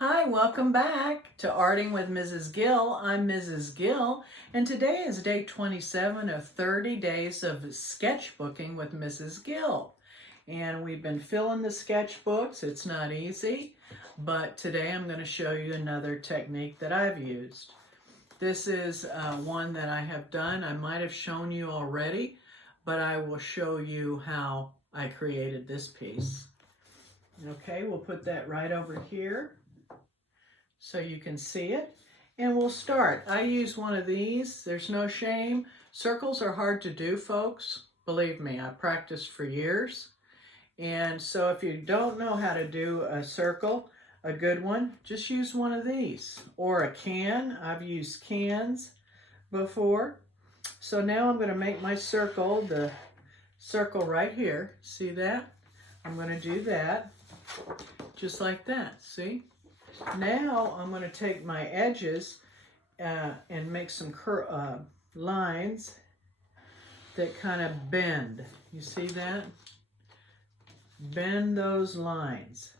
Hi, welcome back to Arting with Mrs. Gill. I'm Mrs. Gill, and today is day 27 of 30 days of sketchbooking with Mrs. Gill. And we've been filling the sketchbooks. It's not easy, but today I'm going to show you another technique that I've used. This is one that I have done. I might have shown you already, but I will show you how I created this piece. Okay, we'll put that right over here so you can see it, and we'll start. I use one of these. There's no shame. Circles are hard to do, folks. Believe me, I practiced for years. And so if you don't know how to do a circle, a good one, just use one of these. Or a can. I've used cans before. So now I'm going to make my circle, the circle right here. See that? I'm going to do that just like that. See? Now I'm going to take my edges and make some lines that kind of bend. You see that? Bend those lines.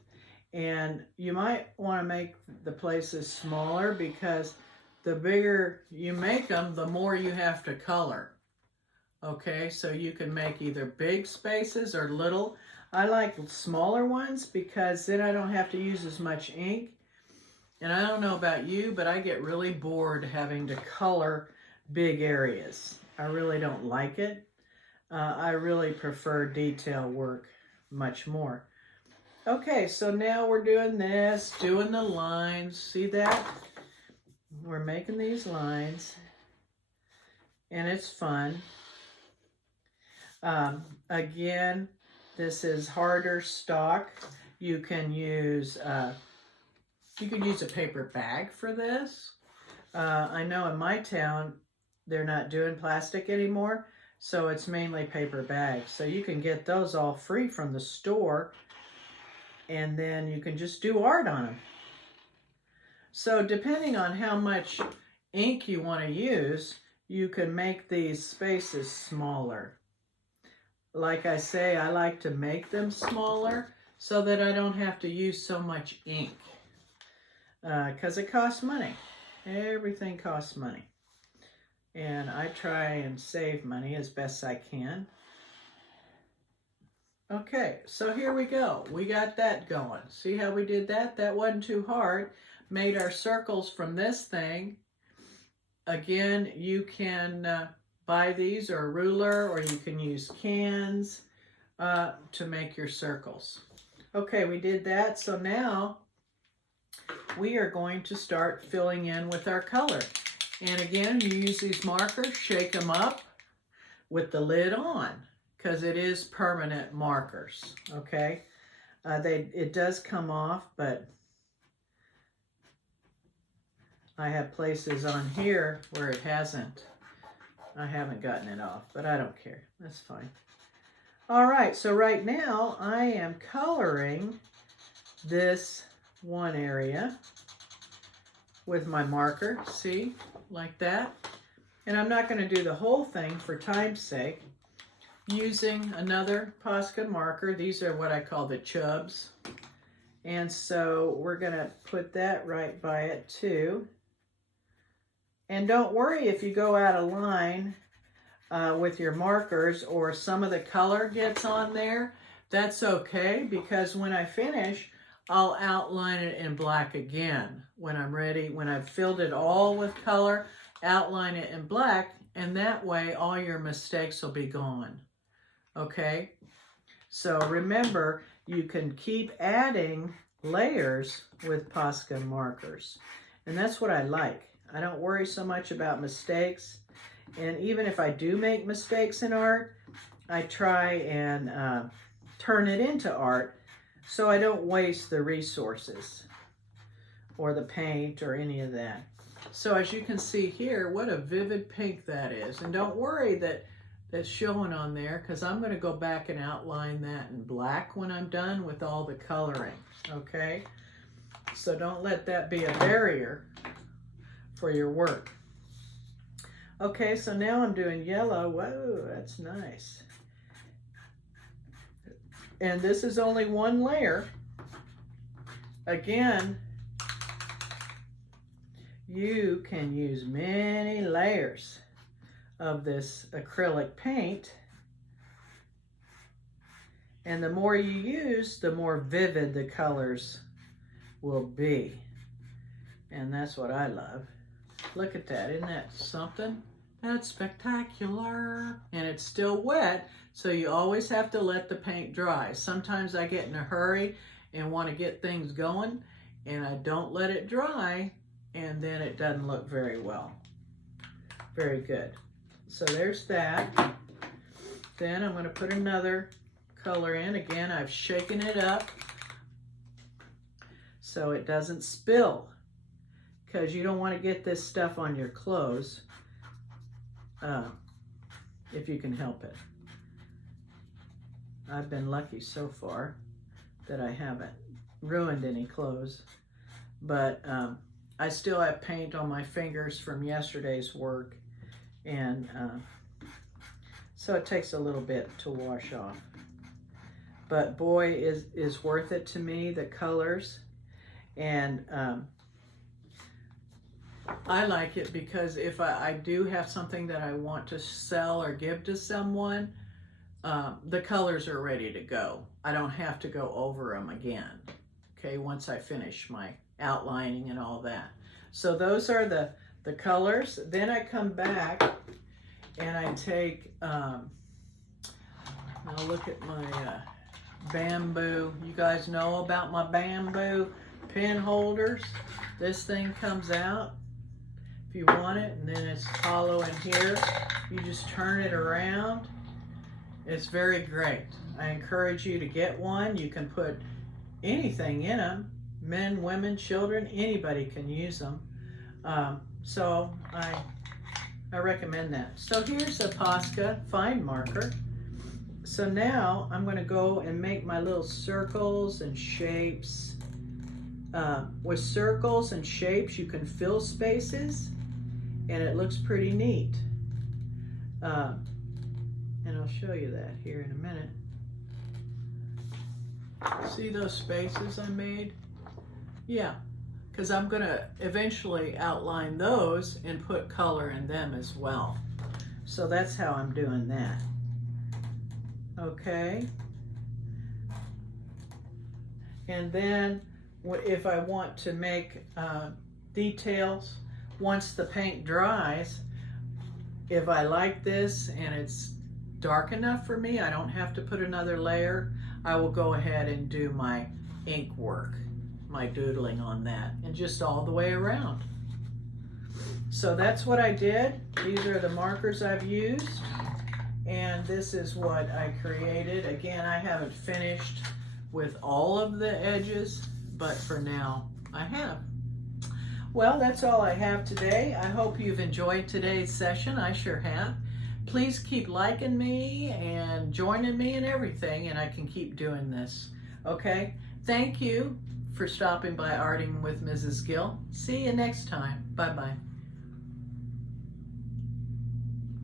And you might want to make the places smaller because the bigger you make them, the more you have to color. Okay, so you can make either big spaces or little. I like smaller ones because then I don't have to use as much ink. And I don't know about you, but I get really bored having to color big areas. I really don't like it. I really prefer detail work much more. Okay, so now we're doing this, doing the lines. See that? We're making these lines, and it's fun. Again, this is harder stock. You can use a paper bag for this. I know in my town, they're not doing plastic anymore, so it's mainly paper bags. So you can get those all free from the store, and then you can just do art on them. So depending on how much ink you want to use, you can make these spaces smaller. Like I say, I like to make them smaller so that I don't have to use so much ink. Because it costs money. Everything costs money. And I try and save money as best I can. Okay, so here we go. We got that going. See how we did that? That wasn't too hard. Made our circles from this thing. Again, you can buy these or a ruler, or you can use cans to make your circles. Okay, we did that. So now we are going to start filling in with our color. And again, you use these markers, shake them up with the lid on, because it is permanent markers, okay? It does come off, but I have places on here where it hasn't. I haven't gotten it off, but I don't care. That's fine. All right, so right now I am coloring this one area with my marker, see, like that. And I'm not going to do the whole thing for time's sake. Using another Posca marker, these are what I call the chubs. And so we're going to put that right by it too. And don't worry if you go out of line with your markers or some of the color gets on there. That's okay, because when I finish, I'll outline it in black again when I'm ready. When I've filled it all with color, outline it in black, and that way all your mistakes will be gone. Okay? So remember, you can keep adding layers with Posca markers. And that's what I like. I don't worry so much about mistakes. And even if I do make mistakes in art, I try and turn it into art, so I don't waste the resources or the paint or any of that. So as you can see here, what a vivid pink that is. And don't worry that that's showing on there, because I'm going to go back and outline that in black when I'm done with all the coloring, okay? So don't let that be a barrier for your work. Okay, so now I'm doing yellow. Whoa, that's nice. And this is only one layer. Again, you can use many layers of this acrylic paint. And the more you use, the more vivid the colors will be. And that's what I love. Look at that, isn't that something? That's spectacular. And it's still wet, so you always have to let the paint dry. Sometimes I get in a hurry and want to get things going, and I don't let it dry, and then it doesn't look very well. Very good. So there's that. Then I'm going to put another color in. Again, I've shaken it up so it doesn't spill, because you don't want to get this stuff on your clothes if you can help it. I've been lucky so far that I haven't ruined any clothes, but I still have paint on my fingers from yesterday's work, and so it takes a little bit to wash off. But boy, is worth it to me, the colors. And I like it because if I do have something that I want to sell or give to someone, the colors are ready to go. I don't have to go over them again, okay, once I finish my outlining and all that. So those are the colors. Then I come back and I take, now look at my bamboo. You guys know about my bamboo pen holders. This thing comes out if you want it, and then it's hollow in here. You just turn it around. It's very great. I encourage you to get one. You can put anything in them. Men, women, children, anybody can use them. So I recommend that. So here's a Posca fine marker. So now I'm going to go and make my little circles and shapes. With circles and shapes, you can fill spaces, and it looks pretty neat. And I'll show you that here in a minute. See those spaces I made? Yeah, because I'm going to eventually outline those and put color in them as well. So that's how I'm doing that. Okay. And then if I want to make details, once the paint dries, if I like this and it's dark enough for me, I don't have to put another layer, I will go ahead and do my ink work, my doodling on that, and just all the way around. So that's what I did. These are the markers I've used, and this is what I created. Again, I haven't finished with all of the edges, but for now I have. Well, that's all I have today. I hope you've enjoyed today's session. I sure have. Please keep liking me and joining me and everything, and I can keep doing this. Okay? Thank you for stopping by Arting with Mrs. Gill. See you next time. Bye-bye.